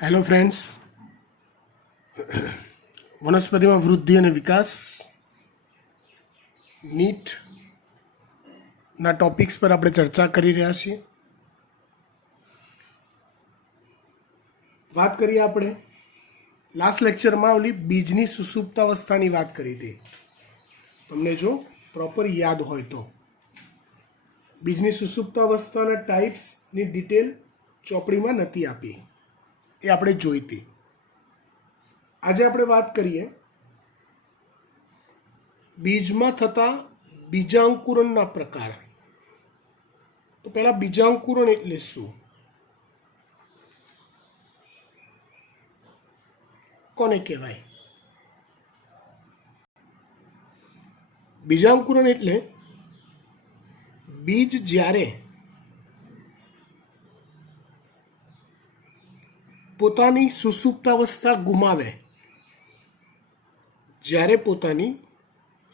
Hello friends, वनस्पति में वृद्धि और विकास नीट ना टॉपिक्स पर આપણે ચર્ચા કરી રહ્યા છીએ। વાત કરીએ આપણે લાસ્ટ લેક્ચરમાં ઓલી બીજની સુસુપ્તાવસ્થાની વાત કરી હતી। તમને જો પ્રોપર યાદ હોય તો બીજની સુસુપ્તાવસ્થાના ટાઈપ્સની ડિટેલ ચોપડીમાં નથી આપી, એ આપણે જોઈ હતી। આજે આપણે વાત કરીએ બીજમાં થતા બીજાંકુરણના પ્રકાર। તો પહેલા બીજાંકુરણ એટલે શું, કોને કહેવાય? બીજાંકુરણ એટલે બીજ જ્યારે પોતાની સુસુપ્તાવસ્થા ગુમાવે, જ્યારે પોતાની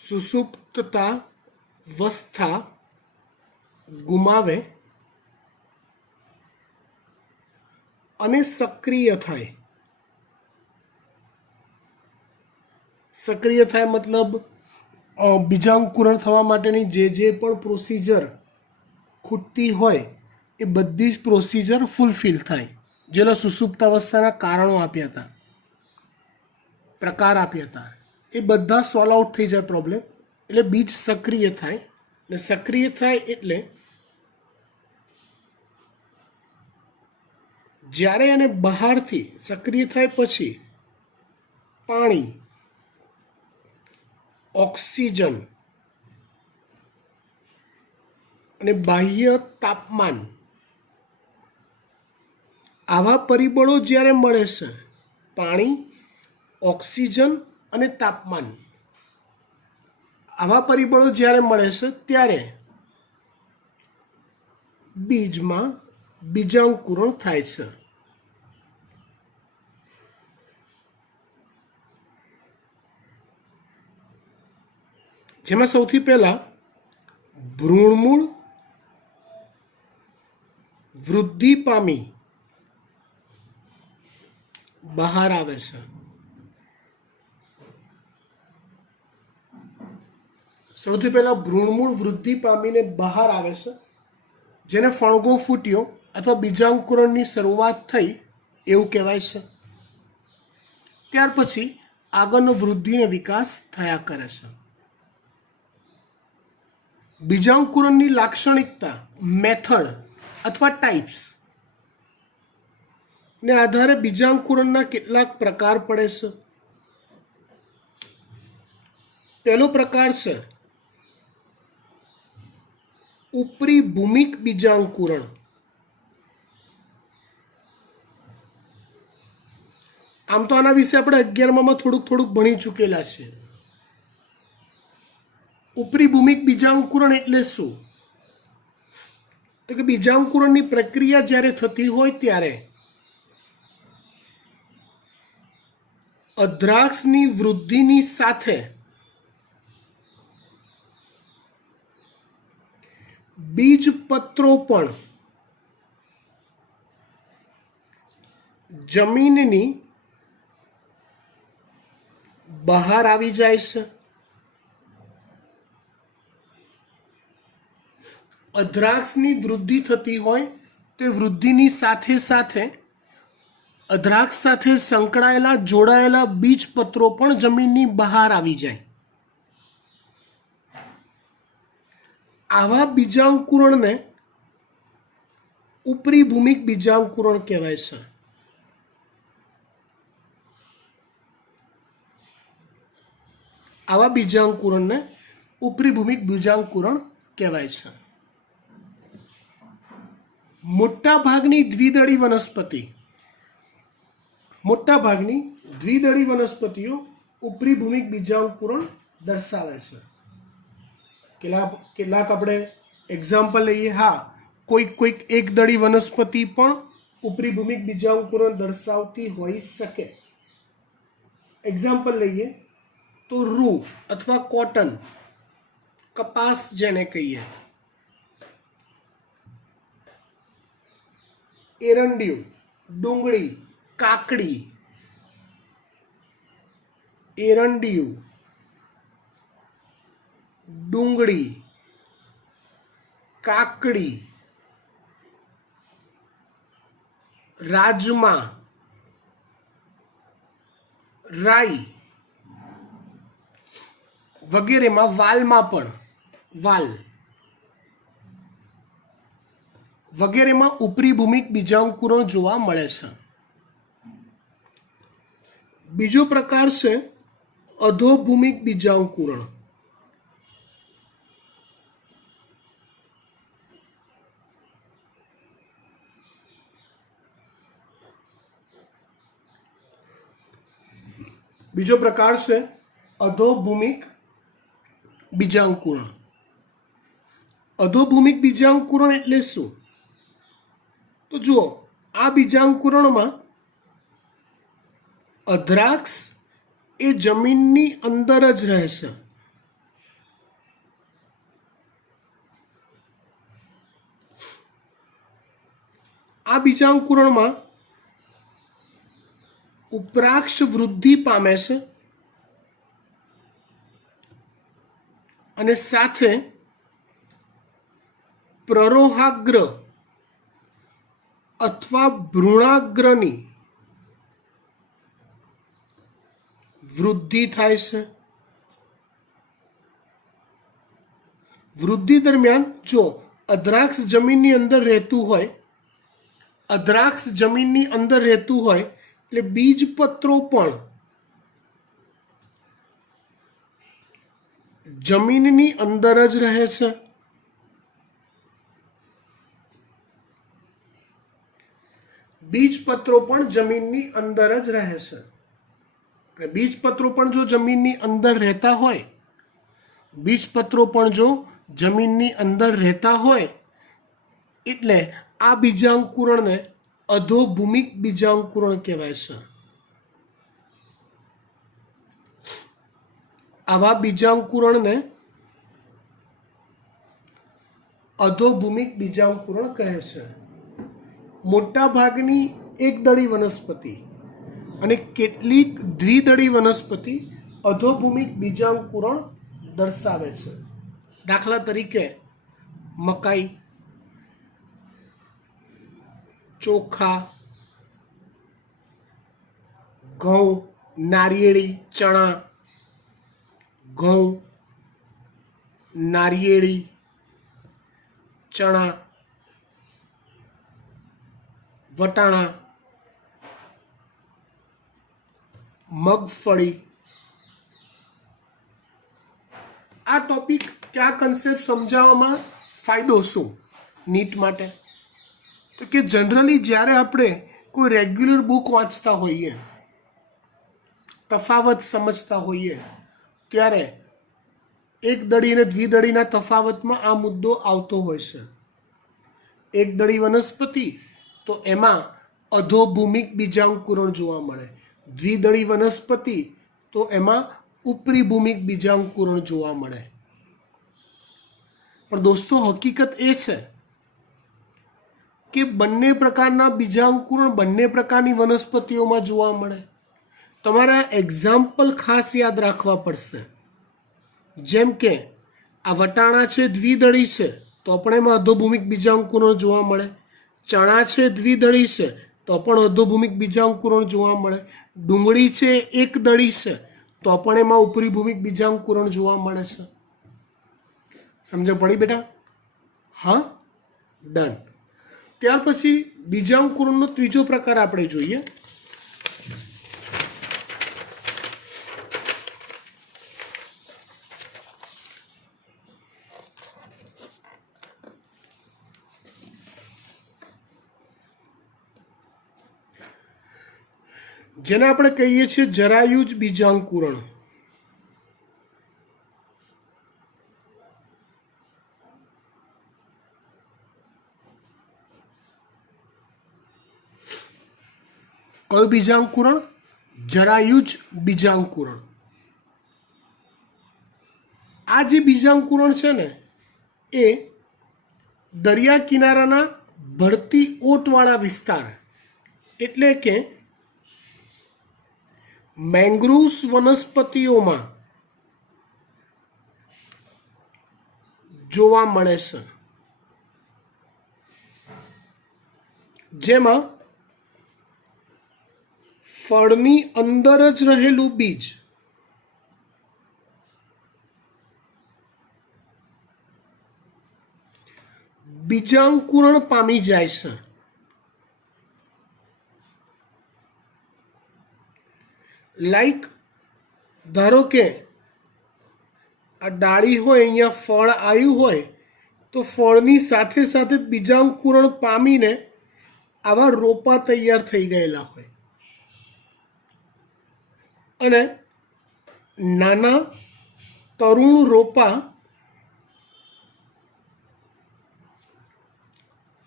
સુસુપ્તાવસ્થા ગુમાવે અને સક્રિય થાય। સક્રિય થાય મતલબ બીજાંકુરણ થવા માટેની જે પણ પ્રોસિજર ખૂટતી હોય એ બધી જ પ્રોસિજર ફૂલફિલ થાય। જેના સુસુપ્તાવસ્થાના કારણો આપ્યા હતા, પ્રકાર આપ્યા હતા, એ બધા સોલ્વ આઉટ થઈ જાય પ્રોબ્લેમ, એટલે બીજ સક્રિય થાય। ને સક્રિય થાય એટલે જ્યારે એને બહારથી સક્રિય થાય પછી પાણી, ઓક્સિજન અને બાહ્ય તાપમાન આવા પરિબળો જ્યારે મળે છે, પાણી, ઓક્સિજન અને તાપમાન આવા પરિબળો જ્યારે મળે છે ત્યારે બીજમાં બીજાંકુરણ થાય છે। જેમાં સૌથી પહેલા ભ્રૂણમૂળ વૃદ્ધિ પામી બહાર આવે છે। સૌથી પહેલા ભ્રૂણમૂળ વૃદ્ધિ પામીને બહાર આવે છે, જેને ફણગો ફૂટ્યો અથવા બીજાંકુરણની શરૂઆત થઈ એવું કહેવાય છે। ત્યાર પછી આગળનો વૃદ્ધિ અને વિકાસ થયા કરે છે। બીજાંકુરણની લાક્ષણિકતા, મેથડ અથવા ટાઈપ્સ ને આધારે બીજાંકુરણના કેટલાક પ્રકાર પડે છે। પહેલો પ્રકાર છે ઉપરી ભૂમિક બીજાંકુરણ। આમ તો આના વિશે આપણે 11માં થોડુંક ભણી ચૂકેલા છે। ઉપરી ભૂમિક બીજાંકુરણ એટલે શું? તો કે બીજાંકુરણની પ્રક્રિયા જ્યારે થતી હોય ત્યારે અદ્રાક્ષની વૃદ્ધિની સાથે બીજપત્રો પણ જમીનની બહાર આવી જાય છે। અદ્રાક્ષની વૃદ્ધિ થતી હોય તે વૃદ્ધિની સાથે સાથે અદ્રાક્ષ સાથે સંકળાયેલા જોડાયેલા બીજપત્રો પણ જમીનની બહાર આવી જાય। આવા બીજાંકુરણને ઉપરી ભૂમિક બીજાંકુરણ કહેવાય છે। આવા બીજાંકુરણને ઉપરી ભૂમિક બીજાંકુરણ કહેવાય છે। મોટા ભાગની દ્વિદળી વનસ્પતિઓ ઉપરી ભૂમિક બીજાંકુરણ દર્શાવે છે। કેટલાક આપણે એક્ઝામ્પલ લઈએ। હા, કોઈક એક દળી વનસ્પતિ પણ ઉપરી ભૂમિક બીજાંકુરણ દર્શાવતી હોઈ શકે। એક્ઝામ્પલ લઈએ તો રૂ અથવા કોટન, કપાસ જેને કહીએ, એરંડિયું, ડુંગળી, કાકડી, એરંડિયું, ડુંગળી, કાકડી, રાજમા, રાઈ વગેરેમાં વાલમાં પણ વાલ વગેરેમાં ઉપરી ભૂમિક બીજાંકુરણ જોવા મળે છે. બીજો પ્રકાર છે અધોભૂમિક બીજાંકુરણ. બીજો પ્રકાર છે અધોભૂમિક બીજાંકુરણ. અધોભૂમિક બીજાંકુરણ એટલે શું? તો જુઓ, આ બીજાંકુરણમાં અદ્રાક્ષ એ જમીનની અંદર જ રહેશે. આ બીજાંકુરણમાં ઉપરાક્ષ વૃદ્ધિ પામે છે અને સાથે પ્રરોહાગ્ર અથવા ભ્રૂણાગ્રની વૃદ્ધિ થાય છે. વૃદ્ધિ દરમિયાન જો અદ્રાક્ષ જમીનની અંદર રહેતું હોય, અદ્રાક્ષ જમીનની અંદર રહેતું હોય એટલે બીજપત્રો પણ જમીનની અંદર જ રહે છે. બીજપત્રો પણ જમીનની અંદર જ રહે છે. બીજપત્રો પણ જો જમીનની અંદર રહેતા હોય, બીજપત્રો પણ જો જમીનની અંદર રહેતા હોય એટલે આ બીજાંકુરણને અધોભૂમિક બીજાંકુરણ કહેવાય છે. આવા બીજાંકુરણને અધોભૂમિક બીજાંકુરણ કહે છે. મોટા ભાગની એકદળી વનસ્પતિ અને કેટલીક દ્વિદળી વનસ્પતિ અધોભૂમિક બીજાંકુરણ દર્શાવે છે. દાખલા તરીકે મકાઈ, ચોખા, ઘઉં, નારિયેળી, ચણા, ઘઉં, નારિયેળી, ચણા, વટાણા, મગફળી. આ ટોપિક કે આ કન્સેપ્ટ સમજાવવામાં ફાયદો શું નીટ માટે? તો કે જનરલી જ્યારે આપણે કોઈ રેગ્યુલર બુક વાંચતા હોઈએ, તફાવત સમજતા હોઈએ, ત્યારે એકદળી અને દ્વિદળીના તફાવતમાં આ મુદ્દો આવતો હોય છે. એકદળી વનસ્પતિ તો એમાં અધોભૂમિક બીજાંકુરણ જોવા મળે, દ્વિદળી વનસ્પતિ તો એમાં ઉપરી ભૂમિક બીજાંકુરણ જોવા મળે. પણ દોસ્તો, હકીકત એ છે કે બંને પ્રકારના બીજાંકુરણ બંને પ્રકારની વનસ્પતિઓમાં જોવા મળે. તમારે એક્ઝામ્પલ ખાસ યાદ રાખવા પડશે. જેમ કે આ વટાણા છે, દ્વિદળી છે, તો પણ એમાં અધોભૂમિક બીજાંકુરણ જોવા મળે. ચણા છે, દ્વિદળી છે, તો પણ અધોભૂમિક બીજાંકુરણ જોવા મળે. ડુંગળી છે, એકદળી છે, તો પણ એમાં ઉપરી ભૂમિક બીજાંકુરણ જોવા મળે છે. સમજ પડી બેટા? હા, ડન. ત્યાર પછી બીજાંકુરણનો ત્રીજો પ્રકાર આપણે જોઈએ. જેને આપણે કહીએ છીએ જરાયુજ બીજાંકુરણ. કયું બીજાંકુરણ? જરાયુજ બીજાંકુરણ. આ જે બીજાંકુરણ છે ને એ દરિયા કિનારાના ભરતી ઓટવાળા વિસ્તાર એટલે કે મેંગ્રુવ્સ વનસ્પતિઓમાં જોવા મળે છે, જેમાં ફળની અંદર જ રહેલું બીજ બીજાંકુરણ પામી જાય છે. લાઈક ધારો કે આ ડાળી હોય, અહીંયા ફળ આવ્યું હોય તો ફળની સાથે સાથે બીજાંકુરણ પામીને આવા રોપા તૈયાર થઈ ગયેલા હોય અને નાના તરુણ રોપા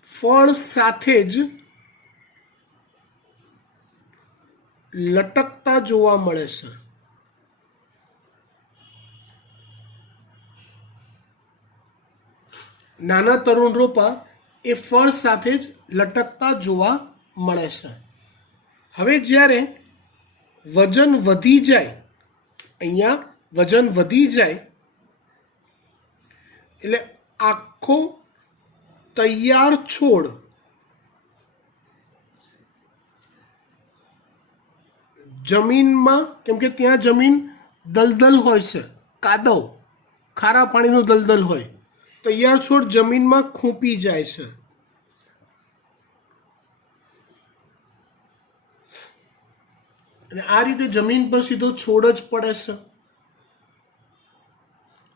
ફળ સાથે જ લટકતા જોવા મળે છે. નાના તરુણ રોપા એ ફળ સાથે જ લટકતા જોવા મળે છે. હવે જ્યારે વજન વધી જાય, અહીંયા વજન વધી જાય એટલે આખો તૈયાર છોડ જમીનમાં, કેમ કે ત્યાં જમીન દલદલ હોય છે, કાદવ ખારા પાણીનું દલદલ હોય, તૈયાર છોડ જમીનમાં ખૂંપી જાય છે. અને આ રીતે જમીન પર સીધો છોડ જ પડે છે.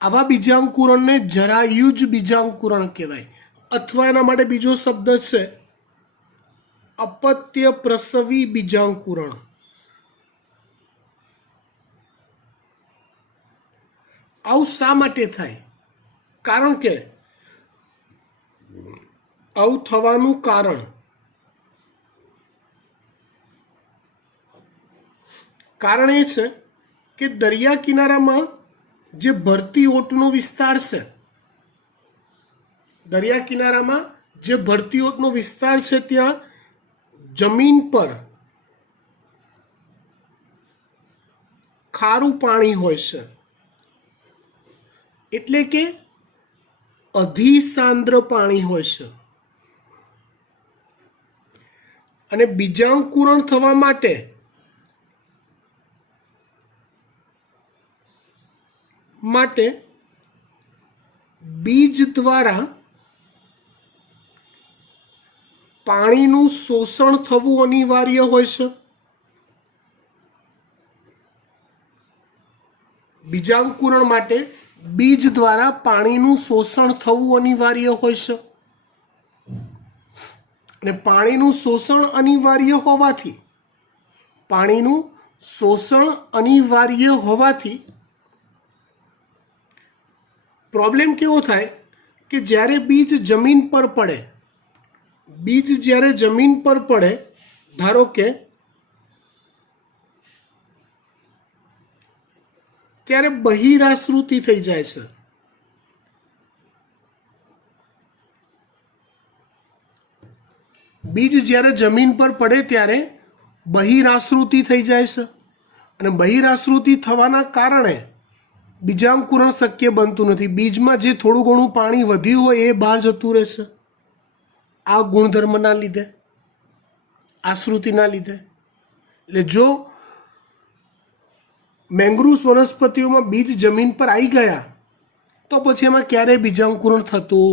આવા બીજાંકુરણને જરાયુજ બીજાંકુરણ કહેવાય, અથવા એના માટે બીજો શબ્દ છે અપત્ય પ્રસવી બીજાંકુરણ. આવું શા માટે થાય? કારણ કે આવું થવાનું કારણ એ છે કે દરિયા કિનારામાં જે ભરતી ઓટનો વિસ્તાર છે, દરિયા કિનારામાં જે ભરતી ઓટનો વિસ્તાર છે, ત્યાં જમીન પર ખારું પાણી હોય છે, એટલે કે અધિસાંદ્ર પાણી હોય છે. અને બીજાંકુરણ થવા માટે બીજ દ્વારા પાણીનું શોષણ થવું અનિવાર્ય હોય છે. બીજાંકુરણ માટે બીજ દ્વારા પાણીનું શોષણ થવું અનિવાર્ય હોય છે. અને પાણીનું શોષણ અનિવાર્ય હોવાથી પ્રોબ્લેમ કેવો થાય કે જ્યારે બીજ જમીન પર પડે, ધારો કે ત્યારે બહિરાશ્રુતિ થઈ જાય છે. બીજ જ્યારે જમીન પર પડે ત્યારે બહિરાશ્રુતિ થઈ જાય છે, અને બહિરાશ્રુતિ થવાના કારણે બીજાંકુરણ શક્ય બનતું નથી. બીજમાં જે થોડું ઘણું પાણી વધ્યું હોય એ બહાર જતું રહેશે, આ ગુણધર્મના લીધે, આશ્રુતિના લીધે. એટલે જો મેંગ્રુવ્સ વનસ્પતિઓમાં બીજ જમીન પર આવી ગયા તો પછી એમાં ક્યારેય બીજાંકુરણ થતું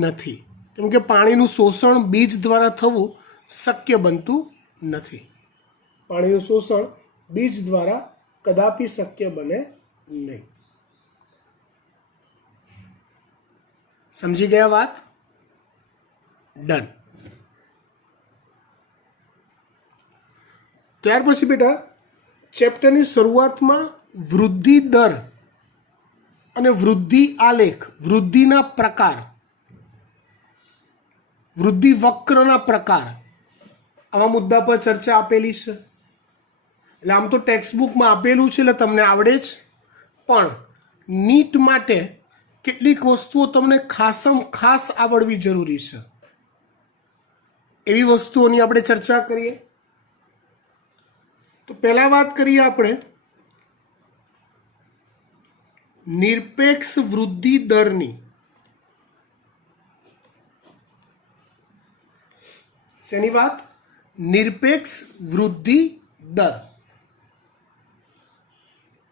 નથી, કેમ કે પાણીનું શોષણ બીજ દ્વારા થવું શક્ય બનતું નથી. પાણીનું શોષણ બીજ દ્વારા કદાપી શક્ય બને નહીં. સમજી ગયા વાત? ડન. ત્યાર પછી બેટા ચેપ્ટરની શરૂઆતમાં વૃદ્ધિ દર અને વૃદ્ધિ આલેખ, વૃદ્ધિના પ્રકાર, વૃદ્ધિ વક્રના પ્રકાર, આવા મુદ્દા પર ચર્ચા આપેલી છે. એટલે આમ તો ટેક્સ્ટબુકમાં આપેલું છે એટલે તમને આવડે જ, પણ નીટ માટે કેટલીક વસ્તુઓ તમને ખાસ આવડવી જરૂરી છે. એવી વસ્તુઓની આપણે ચર્ચા કરીએ. तो पहला बात करिए આપણે નિરપેક્ષ વૃદ્ધિ દરની। શેની વાત? નિરપેક્ષ વૃદ્ધિ દર।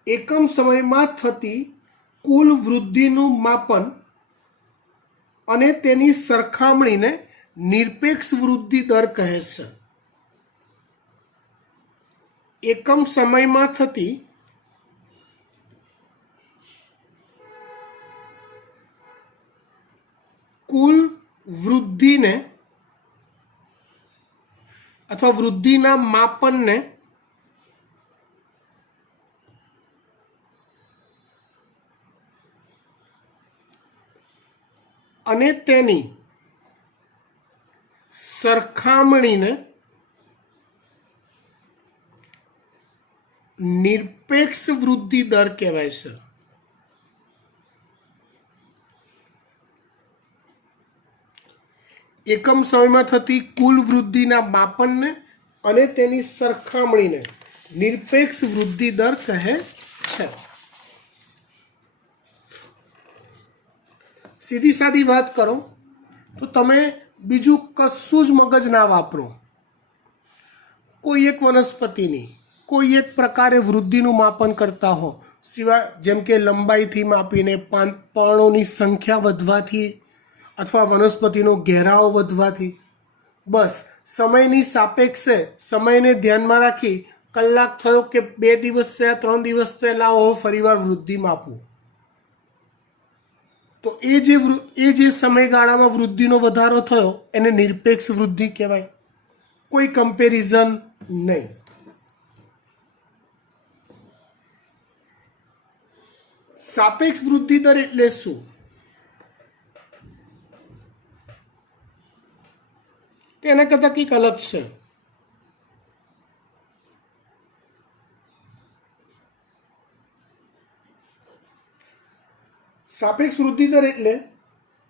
એકમ સમયમાં થતી કુલ વૃદ્ધિનું માપન અને તેની સરખામણીને નિરપેક્ષ વૃદ્ધિ દર કહે છે। એકમ સમયમાં થતી કુલ વૃદ્ધિને અથવા વૃદ્ધિના માપનને અને તેની સરખામણીને નિરપેક્ષ વૃદ્ધિ દર કહેવાય છે। એકમ સમયમાં થતી કુલ વૃદ્ધિના માપનને અને તેની સરખામણીને નિરપેક્ષ વૃદ્ધિ દર કહે છે। સીધી સાદી વાત કરો તો તમે બીજું કશું જ મગજ ના વાપરો, કોઈ એક વનસ્પતિની કોઈ એક પ્રકારે વૃદ્ધિનું માપન કરતા હો, સિવાય જેમ કે લંબાઈથી માપીને પર્ણોની સંખ્યા વધવાથી અથવા વનસ્પતિનો ઘેરાવો વધવાથી, બસ સમયની સાપેક્ષે સમયને ધ્યાનમાં રાખી કલાક થયો કે 2 દિવસ થયા 3 દિવસ થયા લાવો ફરીવાર વૃદ્ધિ માપવું, તો એ જે સમયગાળામાં વૃદ્ધિનો વધારો થયો એને નિરપેક્ષ વૃદ્ધિ કહેવાય, કોઈ કમ્પેરિઝન નહીં। સાપેક્ષ વૃદ્ધિ દર એટલે શું? એના કરતાં કંઈક અલગ છે। સાપેક્ષ વૃદ્ધિ દર એટલે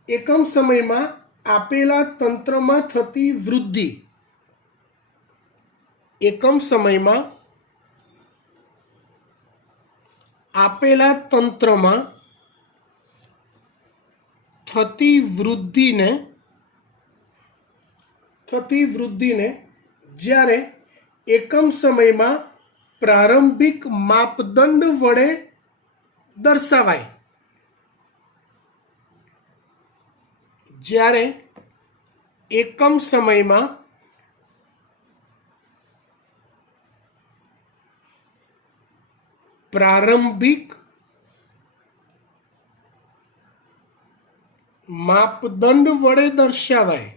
એકમ સમયમાં આપેલા તંત્રમાં થતી વૃદ્ધિ, એકમ સમયમાં આપેલા તંત્રમાં થતી વૃદ્ધિને જ્યારે એકમ સમયમાં પ્રારંભિક માપદંડ વડે દર્શાવાય, જ્યારે એકમ સમયમાં પ્રારંભિક માપદંડ વડે દર્શાવાય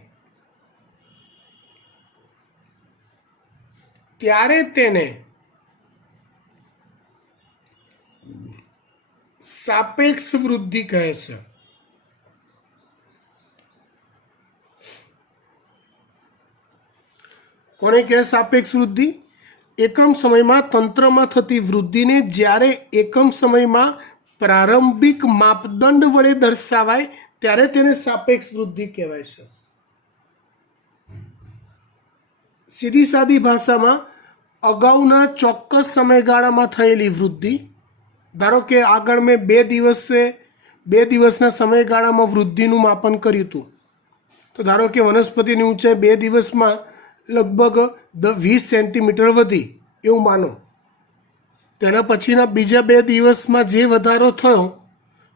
ત્યારે તેને સાપેક્ષ વૃદ્ધિ કહે છે। કોને કહે સાપેક્ષ વૃદ્ધિ? એકમ સમયમાં તંત્રમાં થતી વૃદ્ધિને જ્યારે એકમ સમયમાં પ્રારંભિક માપદંડ વડે દર્શાવાય ત્યારે તેને સાપેક્ષ વૃદ્ધિ કહેવાય છે। સીધી સાદી ભાષામાં અગાઉના ચોક્કસ સમયગાળામાં થયેલી વૃદ્ધિ, ધારો કે આગળ મેં 2 દિવસના સમયગાળામાં વૃદ્ધિનું માપન કર્યું હતું, તો ધારો કે વનસ્પતિની ઊંચાઈ 2 દિવસમાં લગભગ 20 સેન્ટીમીટર વધી એવું માનો, તેના પછીના બીજા 2 દિવસમાં જે વધારો થયો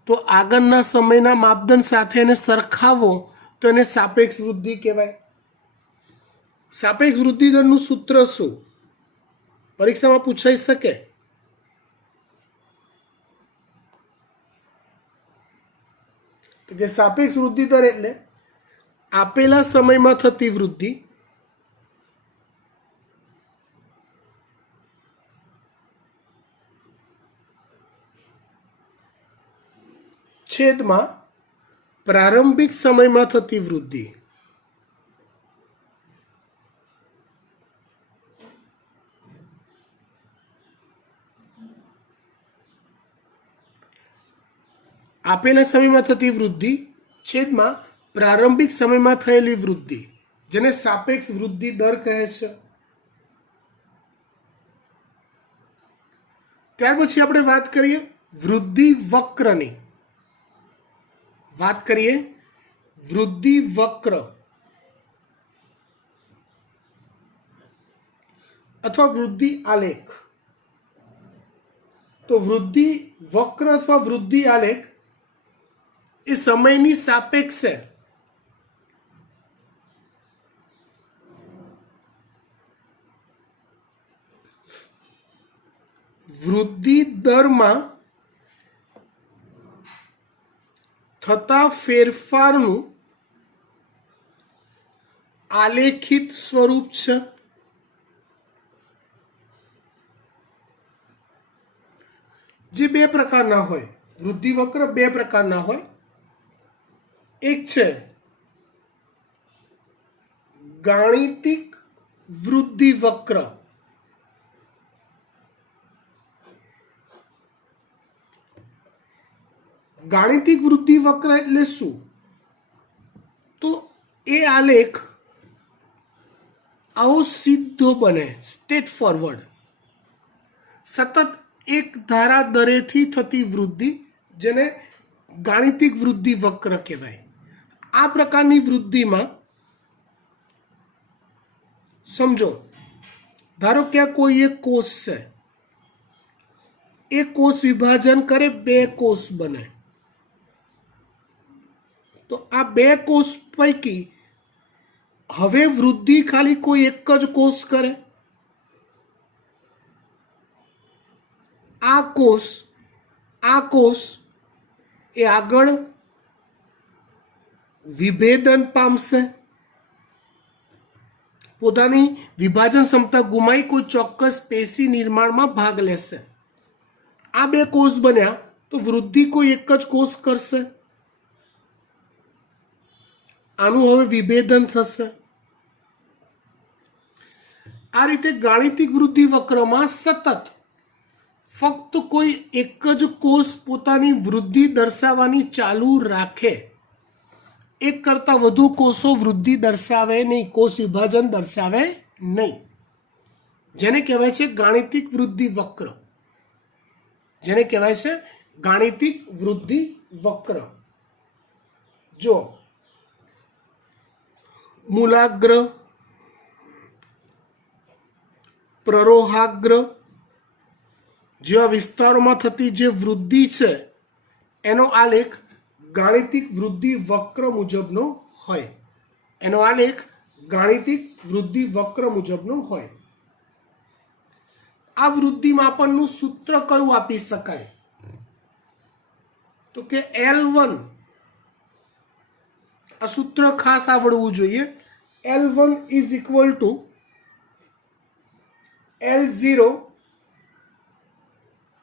તો આગળના સમયના માપદંડ સાથે એને સરખાવો તો એને સાપેક્ષ વૃદ્ધિ કહેવાય। સાપેક્ષ વૃદ્ધિ દરનું સૂત્ર શું? પરીક્ષામાં પૂછાઈ શકે। તો કે સાપેક્ષ વૃદ્ધિ દર એટલે આપેલા સમયમાં થતી વૃદ્ધિ છેદમાં પ્રારંભિક સમયમાં થતી વૃદ્ધિ। આપેલા સમયમાં થતી વૃદ્ધિ છેદમાં પ્રારંભિક સમયમાં થયેલી વૃદ્ધિ, જેને સાપેક્ષ વૃદ્ધિ દર કહે છે। ત્યાર પછી આપણે વાત કરીએ વૃદ્ધિ વક્રની. વાત કરીએ વૃદ્ધિ વક્ર અથવા વૃદ્ધિ આલેખ. તો વૃદ્ધિ વક્ર અથવા વૃદ્ધિ આલેખ એ સમયની સાપેક્ષે વૃદ્ધિ દરમાં થતા ફેરફારનું આલેખિત સ્વરૂપ છે. જે બે પ્રકારના હોય, વૃદ્ધિ વક્ર બે પ્રકારના હોય. એક છે ગાણિતિક વૃદ્ધિ વક્ર. ગાણિતિક વૃદ્ધિ વક્ર એટલે શું? તો એ આલેખ આવો સીધો બને, સ્ટ્રેટ ફોરવર્ડ, સતત એક ધારા દરેથી થતી વૃદ્ધિ, જેને ગાણિતિક વૃદ્ધિ વક્ર કહેવાય. આ પ્રકારની વૃદ્ધિમાં સમજો, ધારો કે આ કોઈ એક કોષ છે, એ કોષ વિભાજન કરે, બે કોષ બને. તો આ બે કોષ પૈકી હવે વૃદ્ધિ ખાલી કોઈ એક જ કોષ કરે. આ કોષ એ આગળ વિભેદન પામશે, પોતાની વિભાજન ક્ષમતા ગુમાવી કોઈ ચોક્કસ પેશી નિર્માણમાં ભાગ લેશે. આ બે કોષ બન્યા તો વૃદ્ધિ કોઈ એક જ કોષ કરશે. આનું હવે વિભેદન થશે. આ રીતે ગાણિતિક વૃદ્ધિ વક્રમાં સતત ફક્ત કોઈ એક જ કોષ પોતાની વૃદ્ધિ દર્શાવવાની ચાલુ રાખે, એક કરતાં વધુ કોષો વૃદ્ધિ દર્શાવે નહીં, કોષ વિભાજન દર્શાવે નહીં. જેને કહેવાય છે ગાણિતિક વૃદ્ધિ વક્ર. જેને કહેવાય છે ગાણિતિક વૃદ્ધિ વક્ર. જો મૂલાગ્ર, પ્રરોહાગ્ર જેવા વિસ્તારોમાં થતી જે વૃદ્ધિ છે એનો આલેખ ગાણિતિક વૃદ્ધિ વક્ર મુજબનો હોય. એનો આલેખ ગાણિતિક વૃદ્ધિ વક્ર મુજબનો હોય. આ વૃદ્ધિ માપનનું સૂત્ર કયું આપી શકાય? તો કે L1. આ સૂત્ર ખાસ આવડવું જોઈએ. L1 is equal two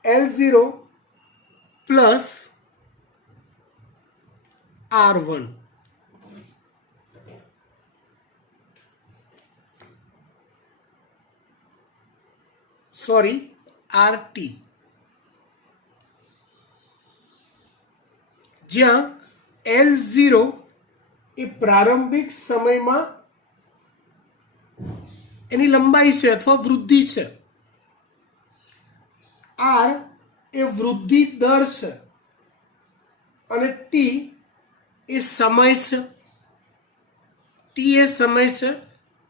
L0 plus R1. Sorry, RT. જ્યાં L0 એ પ્રારંભિક સમયમાં એની લંબાઈ છે અથવા વૃદ્ધિ છે. R એ વૃદ્ધિ દર છે અને T એ સમય છે. T એ સમય છે,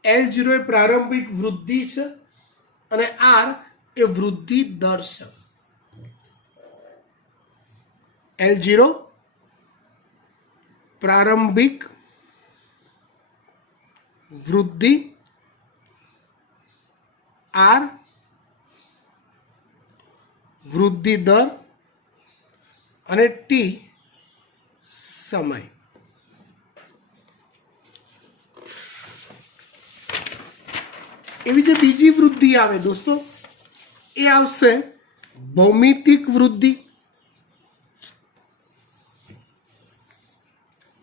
L0 એ પ્રારંભિક વૃદ્ધિ છે અને R એ વૃદ્ધિ દર છે. L0 પ્રારંભિક વૃદ્ધિ, R વૃદ્ધિ દર અને T સમય. એવી જે બીજી વૃદ્ધિ આવે દોસ્તો, એ આવશે ભૌમિતિક વૃદ્ધિ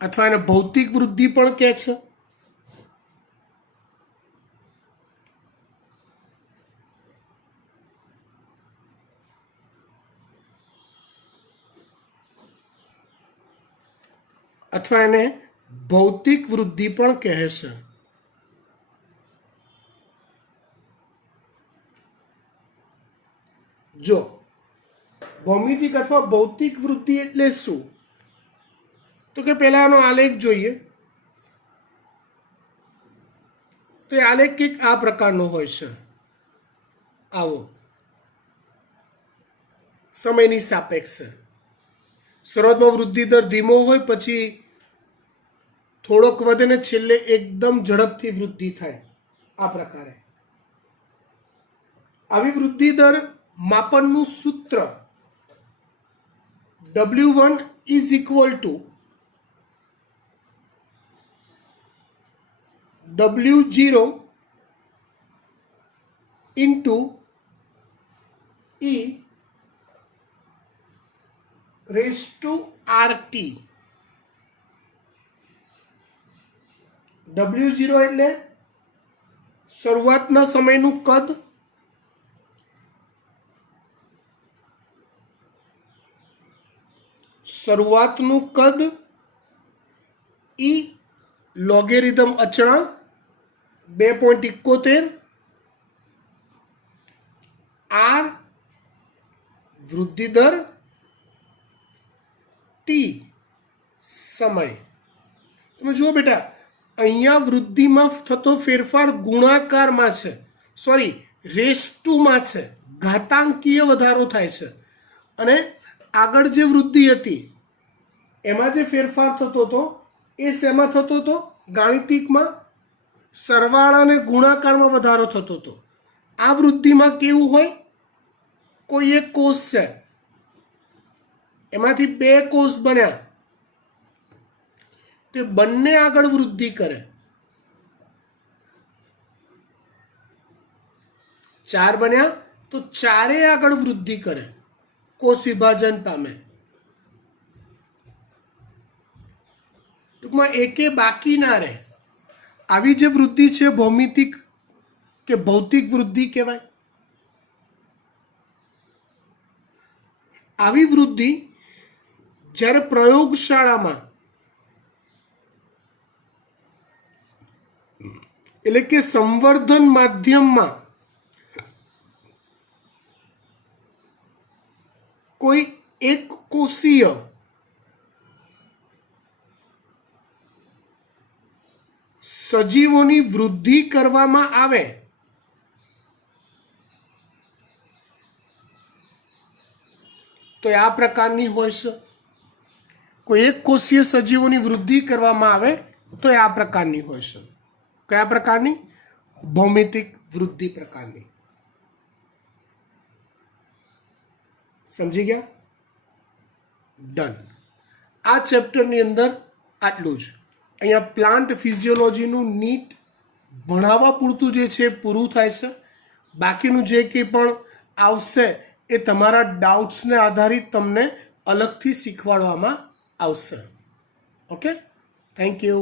અથવા એને ભૌતિક વૃદ્ધિ પણ કહે છે. અથવા એને ભૌતિક વૃદ્ધિ પણ કહે છે. જો ભૌમિતિક અથવા ભૌતિક વૃદ્ધિ એટલે શું? તો કે પહેલા આનો આલેખ જોઈએ. તો એ આલેખ કંઈક આ પ્રકારનો હોય છે. આવો સમયની સાપેક્ષે શરૂઆતમાં વૃદ્ધિ દર ધીમો હોય, પછી થોડોક વધે ને છેલ્લે એકદમ ઝડપથી વૃદ્ધિ થાય. આ પ્રકારે આવી વૃદ્ધિ દર માપનનું સૂત્ર W1 is equal to W0 into E raise to RT. W0 એટલે શરૂઆતના સમયનું કદ, શરૂઆતનું કદ, E લોગેરિધમ અચળાંક 2.71, R વૃદ્ધિ દર, T સમય. તમે જુઓ બેટા, અહીંયા વૃદ્ધિમાં થતો ફેરફાર ગુણાકારમાં છે, સોરી રેસ ટુમાં છે, ઘાતાંકીય વધારો થાય છે. અને આગળ જે વૃદ્ધિ હતી એમાં જે ફેરફાર થતો હતો એ શેમાં થતો હતો? ગાણિતિકમાં સરવાળા અને ગુણાકારમાં વધારો થતો હતો. આ વૃદ્ધિમાં કેવું હોય? કોઈ એક કોષ છે, એમાંથી 2 કોષ બન્યા, તે બંને આગળ વૃદ્ધિ કરે. 4 બન્યા તો 4 આગળ વૃદ્ધિ કરે, કોષ વિભાજન પામે. ટૂંકમાં એકે બાકી ના રહે. આવી જે વૃદ્ધિ છે ભૌમિતિક કે ભૌતિક વૃદ્ધિ કહેવાય. આવી વૃદ્ધિ જ્યારે પ્રયોગશાળામાં એટલે કે સંવર્ધન માધ્યમમાં કોઈ એક કોષીય સજીવોની વૃદ્ધિ કરવામાં આવે તો આ પ્રકારની હોય છે. કોઈ એક કોષીય સજીવોની વૃદ્ધિ કરવામાં આવે તો આ પ્રકારની હોય છે. કયા પ્રકારની? ભૌમિતિક વૃદ્ધિ પ્રકારની. સમજી ગયા? ડન. આ ચેપ્ટરની અંદર આટલું જ. અહીંયા પ્લાન્ટ ફિઝિયોલોજીનું નીટ ભણાવવા પૂરતું જે છે પૂરું થાય છે. બાકીનું જે કંઈ પણ આવશે એ તમારા ડાઉટ્સને આધારિત તમને અલગથી શીખવાડવામાં આવશે. Okay, thank you.